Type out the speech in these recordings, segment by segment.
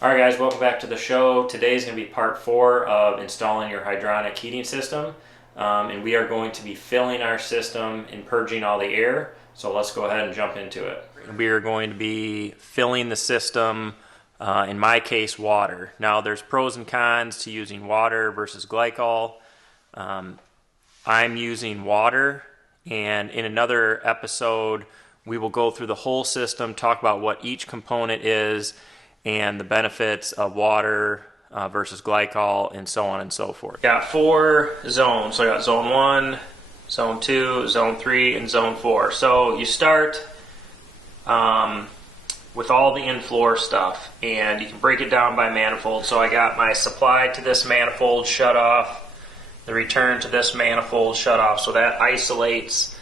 Alright guys, welcome back to the show. Today's going to be part 4 of installing your hydronic heating system. And we are going to be filling our system and purging all the air. So let's go ahead and jump into it. We are going to be filling the system, in my case, water. Now there's pros and cons to using water versus glycol. I'm using water, and in another episode we will go through the whole system, talk about what each component is, and the benefits of water versus glycol, and so on and so forth. Got 4 zones. So I got zone 1, zone 2, zone 3, and zone 4. So you start with all the in-floor stuff, and you can break it down by manifold. So I got my supply to this manifold shut off, the return to this manifold shut off. So that isolates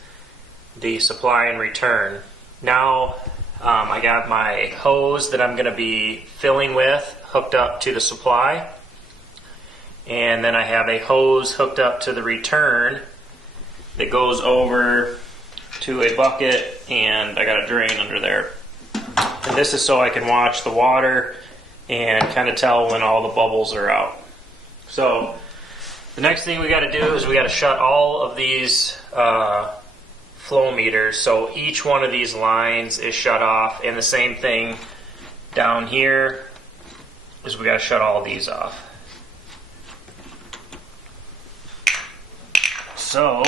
the supply and return. Now I got my hose that I'm going to be filling with hooked up to the supply, and then I have a hose hooked up to the return that goes over to a bucket, and I got a drain under there. And this is so I can watch the water and kind of tell when all the bubbles are out. So the next thing we got to do is we got to shut all of these flow meters, so each one of these lines is shut off, and the same thing down here is we got to shut all these off. So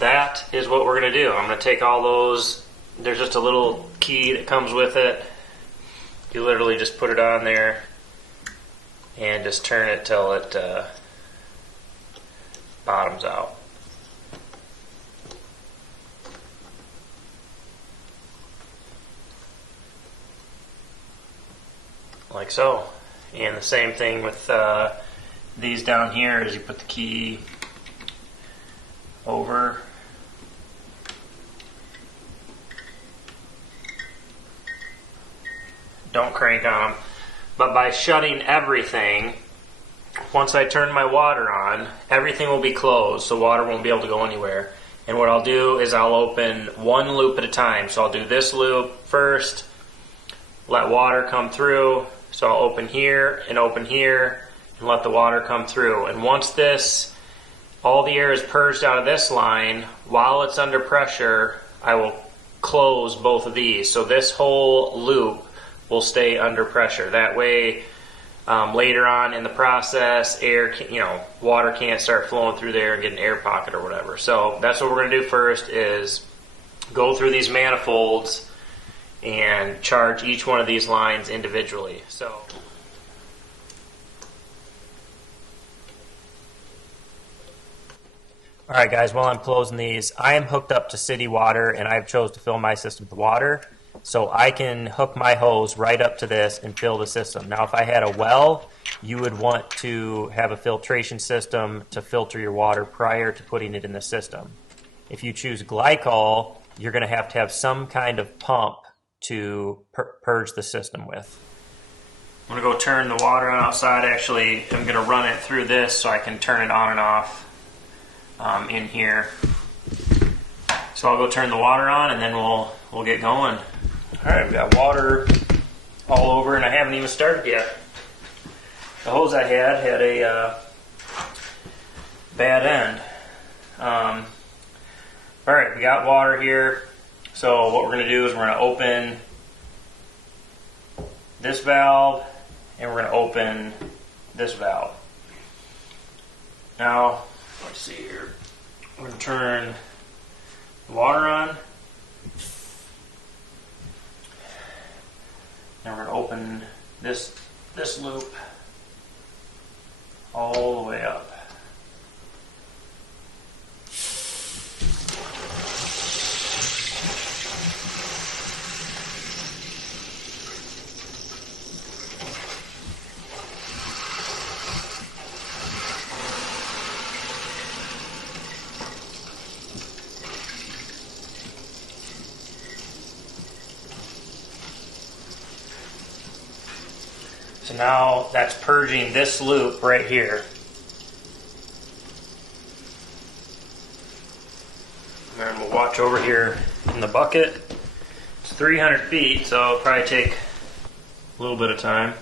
that is what we're going to do. I'm going to take all those. There's just a little key that comes with it. You literally just put it on there and just turn it till it bottoms out. Like so. And the same thing with these down here, is you put the key over, don't crank on them, but by shutting everything, once I turn my water on, everything will be closed, so water won't be able to go anywhere. And what I'll do is I'll open one loop at a time. So I'll do this loop first, let water come through. So I'll open here and let the water come through. And once all the air is purged out of this line, while it's under pressure, I will close both of these. So this whole loop will stay under pressure. That way, later on in the process, water can't start flowing through there and get an air pocket or whatever. So that's what we're going to do first, is go through these manifolds and charge each one of these lines individually. So alright guys, while I'm closing these, I am hooked up to city water, and I've chose to fill my system with water. So I can hook my hose right up to this and fill the system. Now if I had a well, you would want to have a filtration system to filter your water prior to putting it in the system. If you choose glycol, you're going to have some kind of pump to purge the system with. I'm going to go turn the water on outside. Actually, I'm going to run it through this so I can turn it on and off in here. So I'll go turn the water on, and then we'll get going. Alright, we've got water all over, and I haven't even started yet. The hose I had a bad end. Alright, we got water here. So what we're going to do is we're going to open this valve, and we're going to open this valve. Now, let's see here. We're going to turn the water on. And we're going to open this loop all the way up. So now that's purging this loop right here. And then we'll watch over here in the bucket. It's 300 feet, so it'll probably take A little bit of time.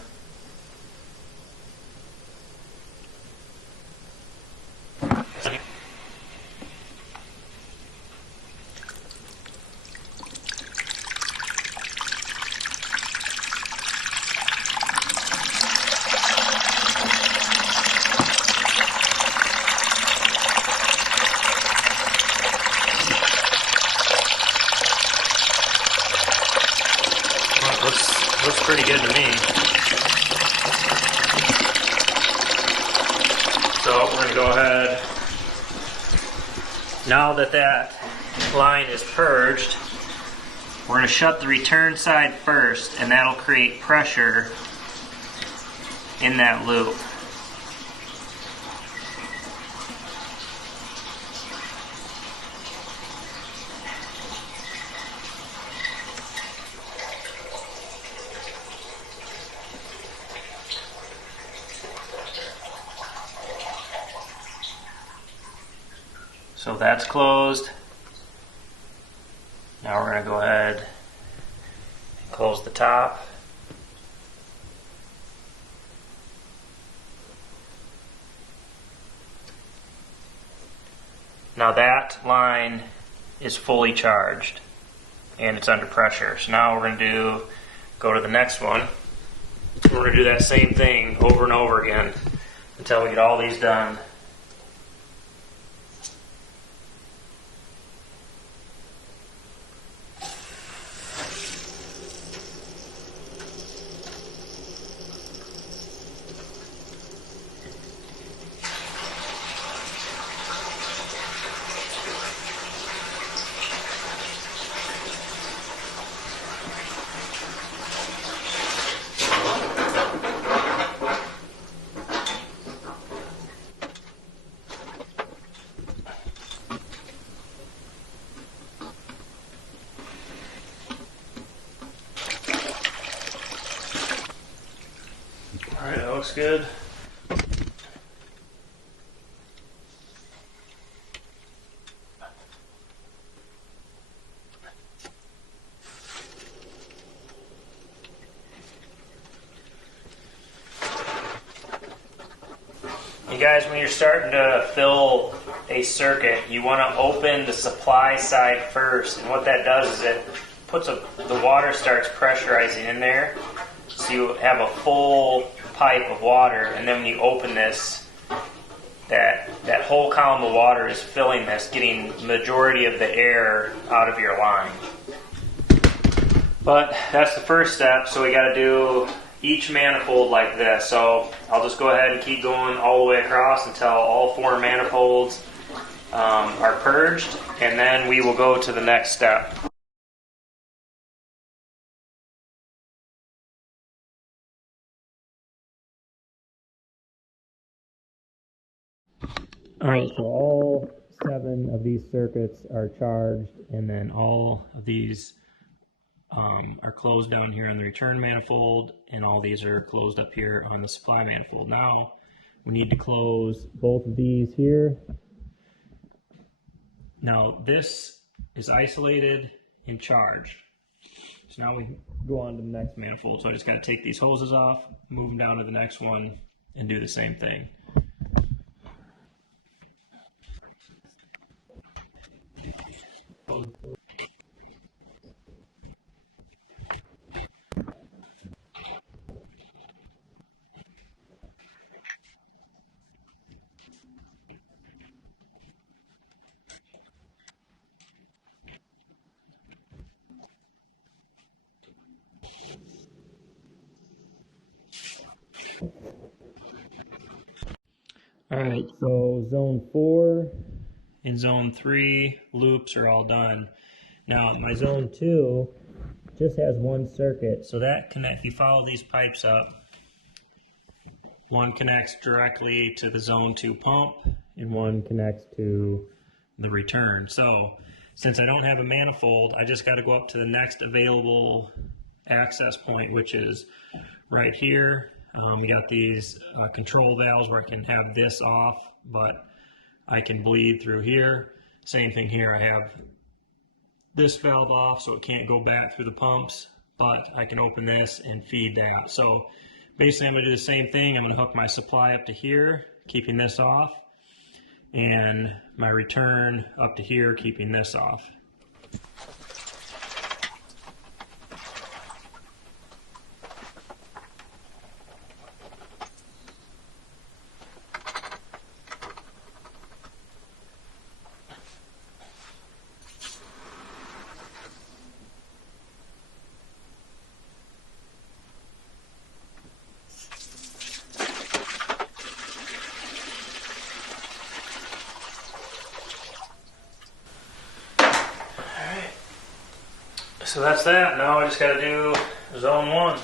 Looks pretty good to me. So we're going to go ahead. Now that that line is purged, we're going to shut the return side first, and that'll create pressure in that loop. So that's closed. Now we're going to go ahead and close the top. Now that line is fully charged and it's under pressure. So now we're going to go to the next one. We're going to do that same thing over and over again until we get all these done. Alright, that looks good. You guys, when you're starting to fill a circuit, you want to open the supply side first, and what that does is it puts the water starts pressurizing in there, so you have a full pipe of water, and then when you open this, that whole column of water is filling this, getting the majority of the air out of your line. But that's the first step, so we got to do each manifold like this. So I'll just go ahead and keep going all the way across until all 4 manifolds are purged, and then we will go to the next step. Alright, so all 7 of these circuits are charged, and then all of these are closed down here on the return manifold, and all these are closed up here on the supply manifold. Now we need to close both of these here. Now this is isolated and charged. So now we go on to the next manifold. So I just got to take these hoses off, move them down to the next one, and do the same thing. Alright, so zone 4 and zone 3 loops are all done. Now my zone 2 just has one circuit, so that if you follow these pipes up, one connects directly to the zone 2 pump and one connects to the return. So since I don't have a manifold, I just got to go up to the next available access point, which is right here. We got these control valves where I can have this off, but I can bleed through here. Same thing here, I have this valve off so it can't go back through the pumps, but I can open this and feed that. So basically I'm going to do the same thing. I'm going to hook my supply up to here, keeping this off, and my return up to here, keeping this off. So that's that. Now I just got to do zone 1.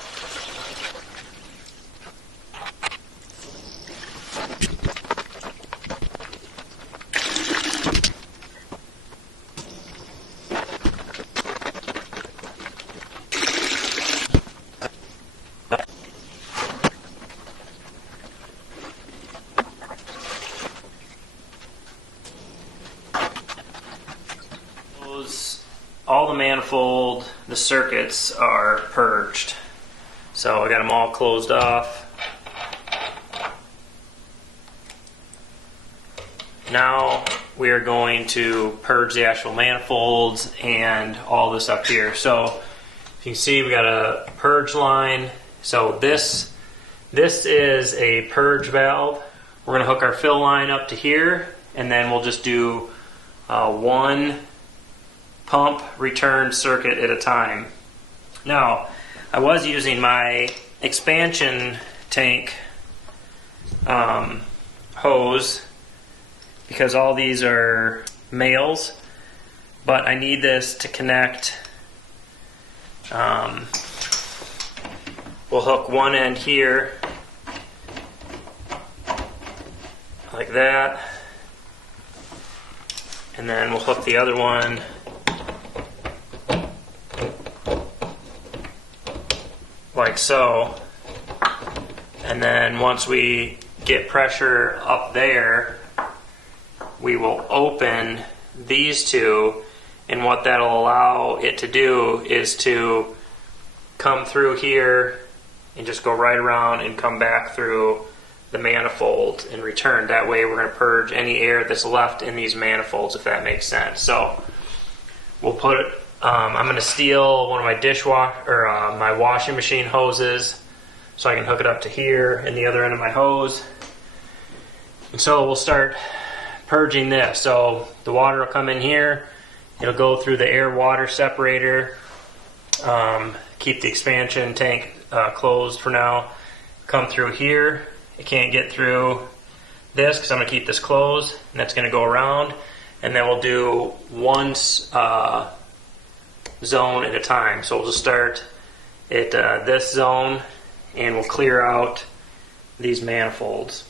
All the manifold, the circuits are purged. So I got them all closed off. Now we are going to purge the actual manifolds and all this up here. So you can see we got a purge line. So this is a purge valve. We're going to hook our fill line up to here, and then we'll just do one pump return circuit at a time. Now, I was using my expansion tank hose because all these are males, but I need this to connect. We'll hook one end here like that, and then we'll hook the other one like so, and then once we get pressure up there, we will open these two, and what that'll allow it to do is to come through here and just go right around and come back through the manifold and return. That way we're going to purge any air that's left in these manifolds, if that makes sense. So we'll put it, I'm going to steal one of my my washing machine hoses so I can hook it up to here and the other end of my hose. And so we'll start purging this. So the water will come in here, it'll go through the air water separator, keep the expansion tank closed for now, come through here. It can't get through this because I'm going to keep this closed, and that's going to go around, and then we'll do one zone at a time. So we'll just start at this zone, and we'll clear out these manifolds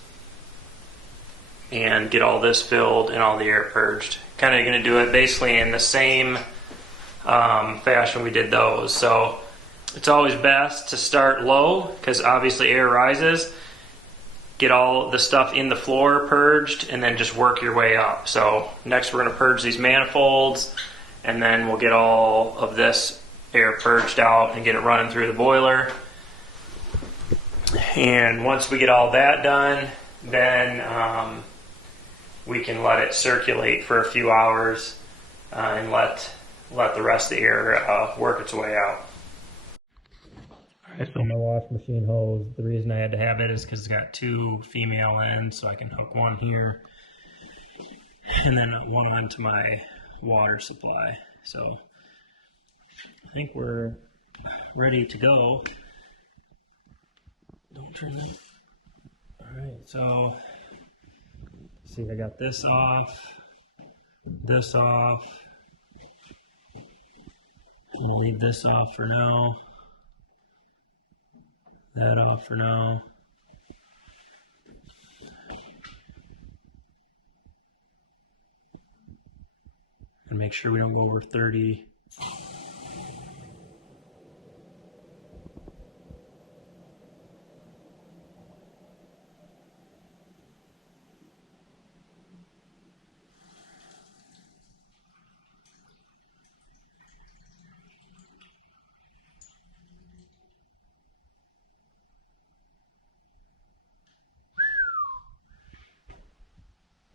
and get all this filled and all the air purged. Kind of going to do it basically in the same fashion we did those. So it's always best to start low because obviously air rises. Get all the stuff in the floor purged and then just work your way up. So next we're going to purge these manifolds, and then we'll get all of this air purged out and get it running through the boiler. And once we get all that done, then we can let it circulate for a few hours and let the rest of the air work its way out. Alright, so my washing machine hose, the reason I had to have it is because it's got two female ends, so I can hook one here and then one onto my water supply. So I think we're ready to go. Don't turn that. Alright, so see, I got this off. We'll leave this off for now. That off for now. And make sure we don't go over 30.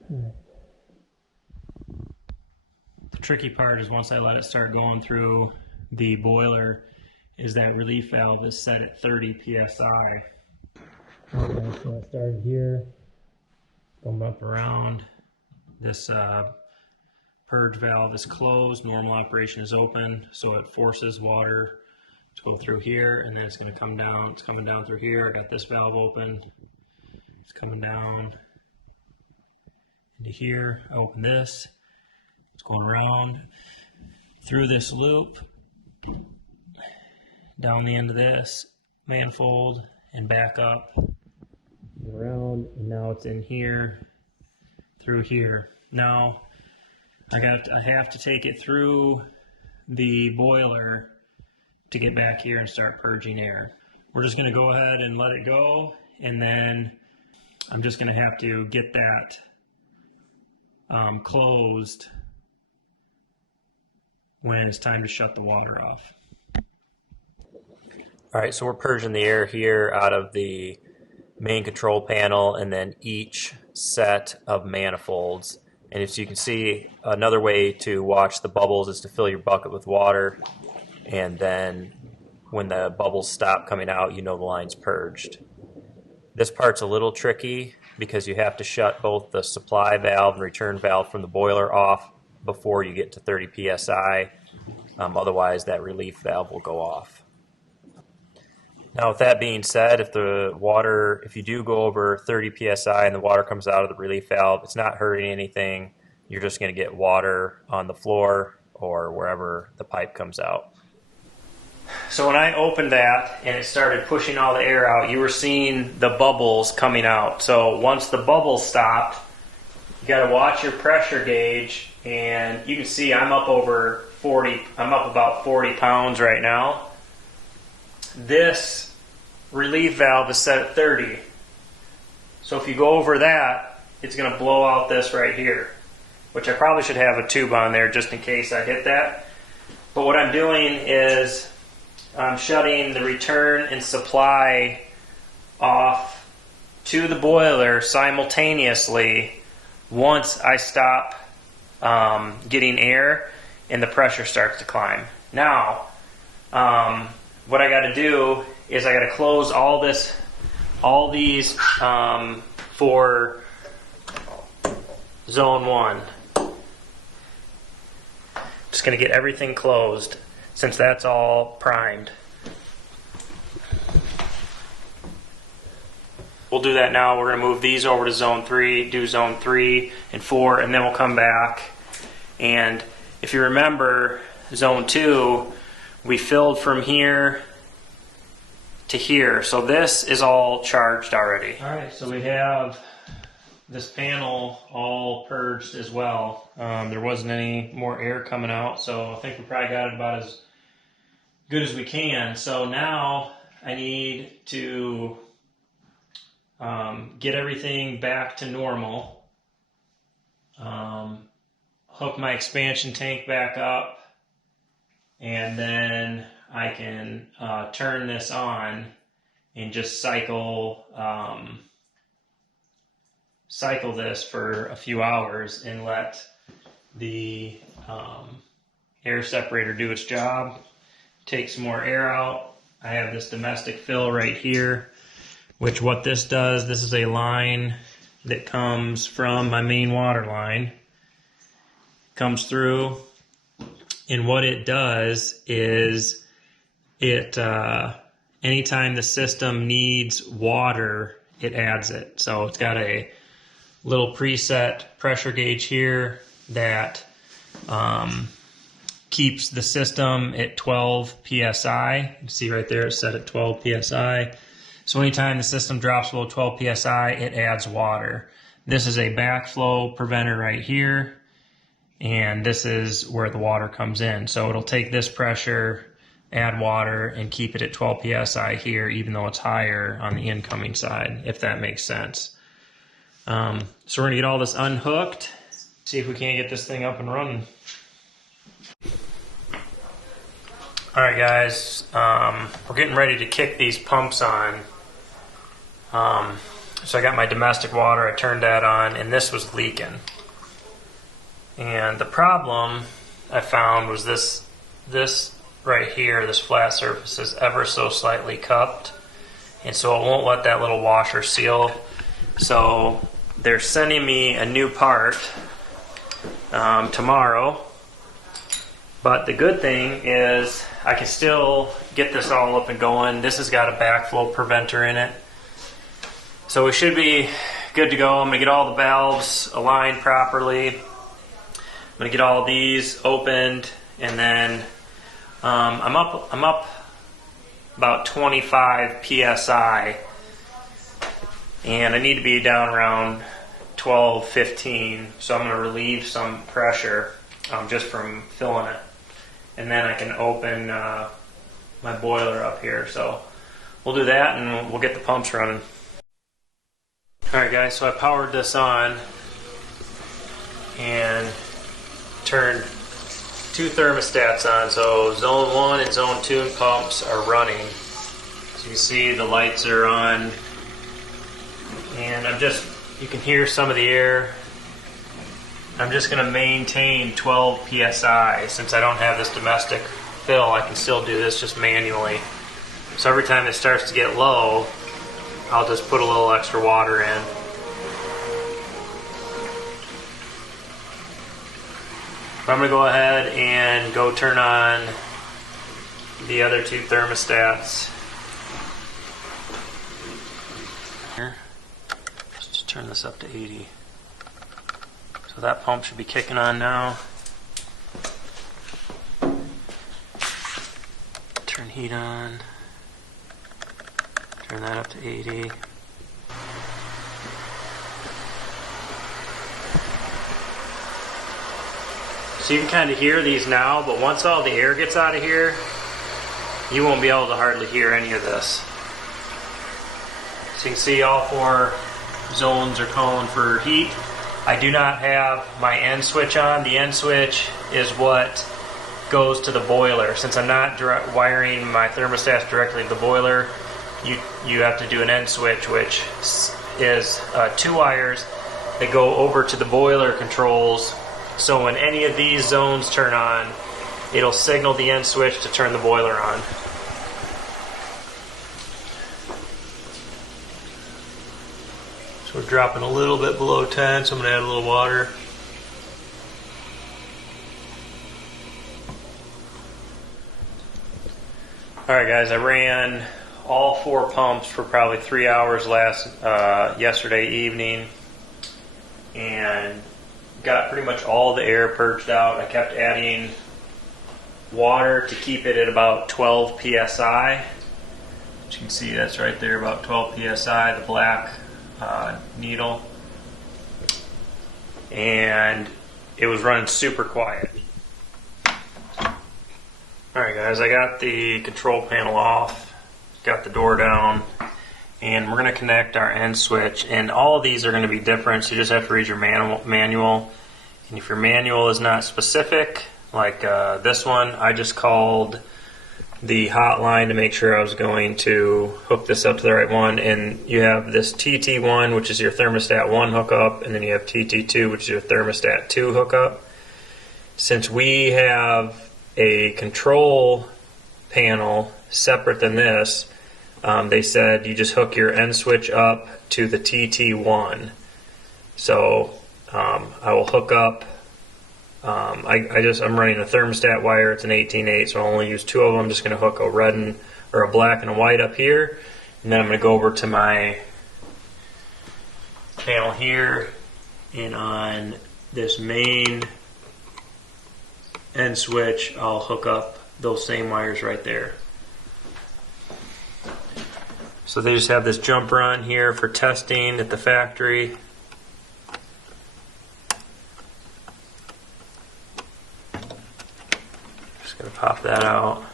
The tricky part is once I let it start going through the boiler is that relief valve is set at 30 psi. Okay, so I started here, going up around. This purge valve is closed, normal operation is open, so it forces water to go through here, and then it's going to come down. It's coming down through here. I got this valve open. It's coming down into here. I open this. It's going around through this loop, down the end of this manifold, and back up, around, and now it's in here, through here. Now, I have to take it through the boiler to get back here and start purging air. We're just going to go ahead and let it go, and then I'm just going to have to get that closed when it's time to shut the water off. All right, so we're purging the air here out of the main control panel and then each set of manifolds. And as you can see, another way to watch the bubbles is to fill your bucket with water, and then when the bubbles stop coming out, you know the line's purged. This part's a little tricky because you have to shut both the supply valve and return valve from the boiler off before you get to 30 psi. Otherwise, that relief valve will go off. Now, with that being said, if you do go over 30 psi and the water comes out of the relief valve, it's not hurting anything. You're just going to get water on the floor or wherever the pipe comes out. So when I opened that and it started pushing all the air out, you were seeing the bubbles coming out. So once the bubbles stopped, you got to watch your pressure gauge, and you can see I'm up over 40. I'm up about 40 pounds right now. This relief valve is set at 30. So if you go over that, it's going to blow out this right here, which I probably should have a tube on there just in case I hit that. But what I'm doing is I'm shutting the return and supply off to the boiler simultaneously once I stop getting air and the pressure starts to climb. Now, what I got to do is I got to close all these for zone 1. Just going to get everything closed since that's all primed. We'll do that now. We're going to move these over to zone 3, do zone 3 and 4, and then we'll come back. And if you remember, zone 2, we filled from here to here. So this is all charged already. All right, so we have this panel all purged as well. There wasn't any more air coming out, so I think we probably got it about as good as we can. So now I need to get everything back to normal, hook my expansion tank back up, and then I can turn this on and just cycle this for a few hours and let the air separator do its job. Take some more air out. I have this domestic fill right here, which what this does, this is a line that comes from my main water line. Comes through, and what it does is it anytime the system needs water, it adds it. So it's got a little preset pressure gauge here that keeps the system at 12 psi. You can see right there it's set at 12 psi. So anytime the system drops below 12 psi, it adds water. This is a backflow preventer right here, and this is where the water comes in. So it'll take this pressure, add water, and keep it at 12 psi here, even though it's higher on the incoming side, if that makes sense. So we're going to get all this unhooked, see if we can't get this thing up and running. All right, guys, we're getting ready to kick these pumps on. So I got my domestic water, I turned that on, and this was leaking. And the problem I found was this right here, this flat surface is ever so slightly cupped, and so it won't let that little washer seal. So they're sending me a new part tomorrow, but the good thing is I can still get this all up and going. This has got a backflow preventer in it, so we should be good to go. I'm going to get all the valves aligned properly. I'm going to get all these opened, and then I'm up about 25 psi, and I need to be down around 12, 15, so I'm going to relieve some pressure just from filling it, and then I can open my boiler up here. So we'll do that, and we'll get the pumps running. Alright guys, so I powered this on and turned two thermostats on. So zone 1 and zone 2 pumps are running. So you can see the lights are on, and you can hear some of the air. I'm just going to maintain 12 psi. Since I don't have this domestic fill, I can still do this just manually. So every time it starts to get low, I'll just put a little extra water in. I'm going to go ahead and go turn on the other two thermostats. Here, let's just turn this up to 80. So that pump should be kicking on now. Turn heat on. Turn that up to 80. So you can kind of hear these now, but once all the air gets out of here, you won't be able to hardly hear any of this. So you can see all four zones are calling for heat. I do not have my end switch on. The end switch is what goes to the boiler. Since I'm not wiring my thermostats directly to the boiler, you have to do an end switch, which is 2 wires that go over to the boiler controls. So when any of these zones turn on, it'll signal the end switch to turn the boiler on. So we're dropping a little bit below 10, so I'm going to add a little water. Alright guys, I ran all 4 pumps for probably 3 hours yesterday evening, and got pretty much all the air purged out. I kept adding water to keep it at about 12 psi. As you can see, that's right there, about 12 psi, the black needle. And it was running super quiet. Alright guys, I got the control panel off, got the door down, and we're going to connect our end switch. And all of these are going to be different, so you just have to read your manual. And if your manual is not specific, like this one, I just called the hotline to make sure I was going to hook this up to the right one. And you have this TT1, which is your thermostat 1 hookup, and then you have TT2, which is your thermostat 2 hookup. Since we have a control panel separate than this, they said you just hook your end switch up to the TT1. So I will hook up. I'm running a thermostat wire. It's an 18/8, so I'll only use 2 of them. I'm just going to hook a red or a black and a white up here, and then I'm going to go over to my panel here, and on this main end switch, I'll hook up those same wires right there. So they just have this jumper on here for testing at the factory. Just gonna pop that out.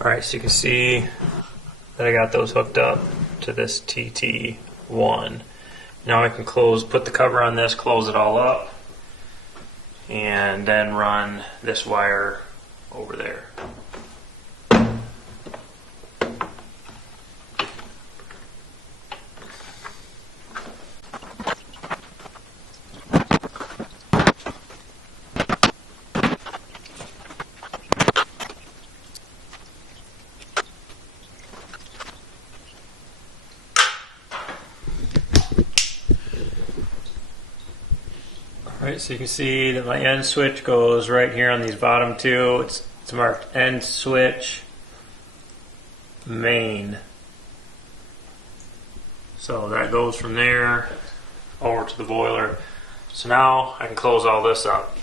Alright, so you can see that I got those hooked up to this TT1. Now I can put the cover on this, close it all up, and then run this wire over there. Alright, so you can see that my end switch goes right here on these bottom two. It's marked end switch main. So that goes from there over to the boiler. So now I can close all this up.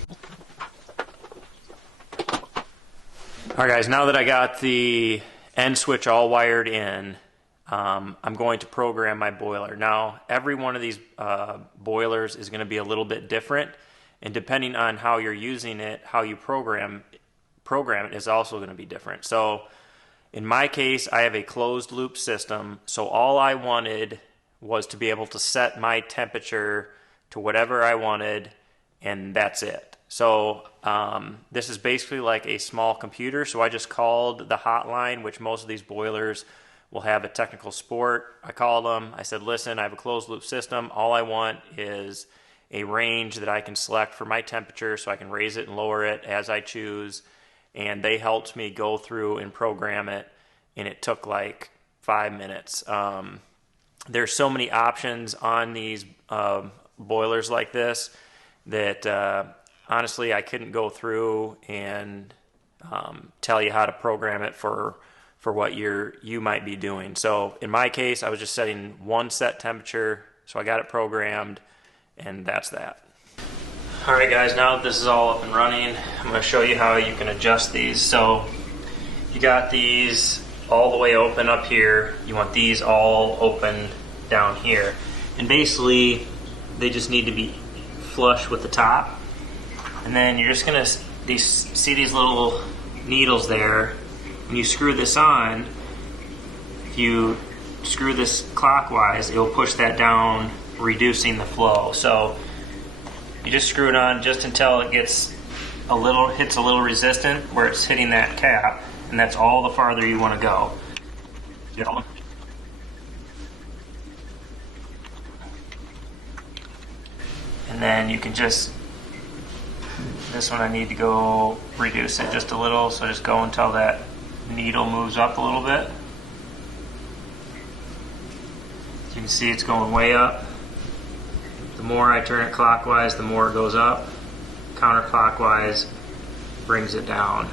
Alright guys, now that I got the end switch all wired in, I'm going to program my boiler. Now, every one of these boilers is going to be a little bit different, and depending on how you're using it, how you program it is also going to be different. So, in my case, I have a closed loop system, so all I wanted was to be able to set my temperature to whatever I wanted, and that's it. So, this is basically like a small computer, so I just called the hotline, which most of these boilers will have a technical support. I called them. I said, listen, I have a closed loop system. All I want is a range that I can select for my temperature so I can raise it and lower it as I choose. And they helped me go through and program it, and it took like 5 minutes. There's so many options on these boilers like this that honestly I couldn't go through and tell you how to program it for what you might be doing. So in my case, I was just setting one set temperature, so I got it programmed, and that's that. Alright guys, now that this is all up and running, I'm going to show you how you can adjust these. So you got these all the way open up here, you want these all open down here. And basically, they just need to be flush with the top. And then you're just going to see these little needles there. When you screw this on, if you screw this clockwise, it will push that down, reducing the flow. So you just screw it on just until it gets hits a little resistant where it's hitting that cap, and that's all the farther you want to go. And then you can just, this one I need to go reduce it just a little, so just go until that needle moves up a little bit. As you can see, it's going way up. The more I turn it clockwise, the more it goes up. Counterclockwise brings it down.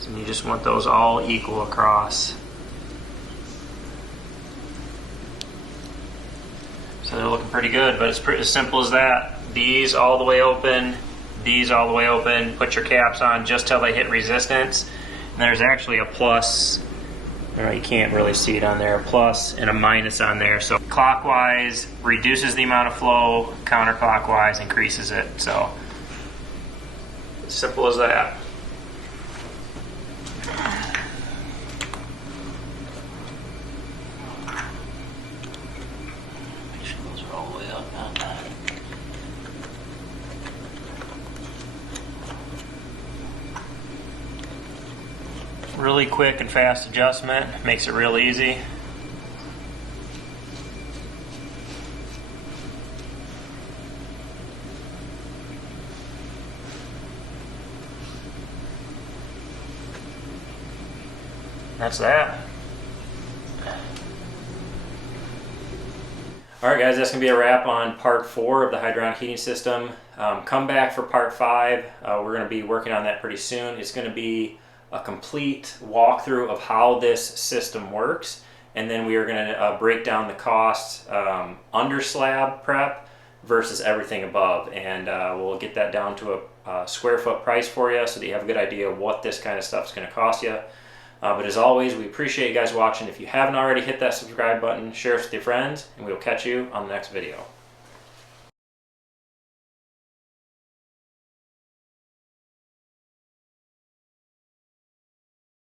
So you just want those all equal across. So they're looking pretty good, but it's pretty as simple as that. These all the way open, these all the way open. Put your caps on just till they hit resistance. And there's actually a plus, you can't really see it on there, a plus and a minus on there. So clockwise reduces the amount of flow, counterclockwise increases it. So as simple as that. Make sure those are all the way up. Really quick and fast adjustment, makes it real easy. That's that. Alright guys, that's going to be a wrap on part 4 of the hydronic heating system. Come back for part 5. We're going to be working on that pretty soon. It's going to be a complete walkthrough of how this system works, and then we are going to break down the costs under slab prep versus everything above, and we'll get that down to a square foot price for you so that you have a good idea of what this kind of stuff is going to cost you. But as always, we appreciate you guys watching. If you haven't already, hit that subscribe button, share us with your friends, and we'll catch you on the next video.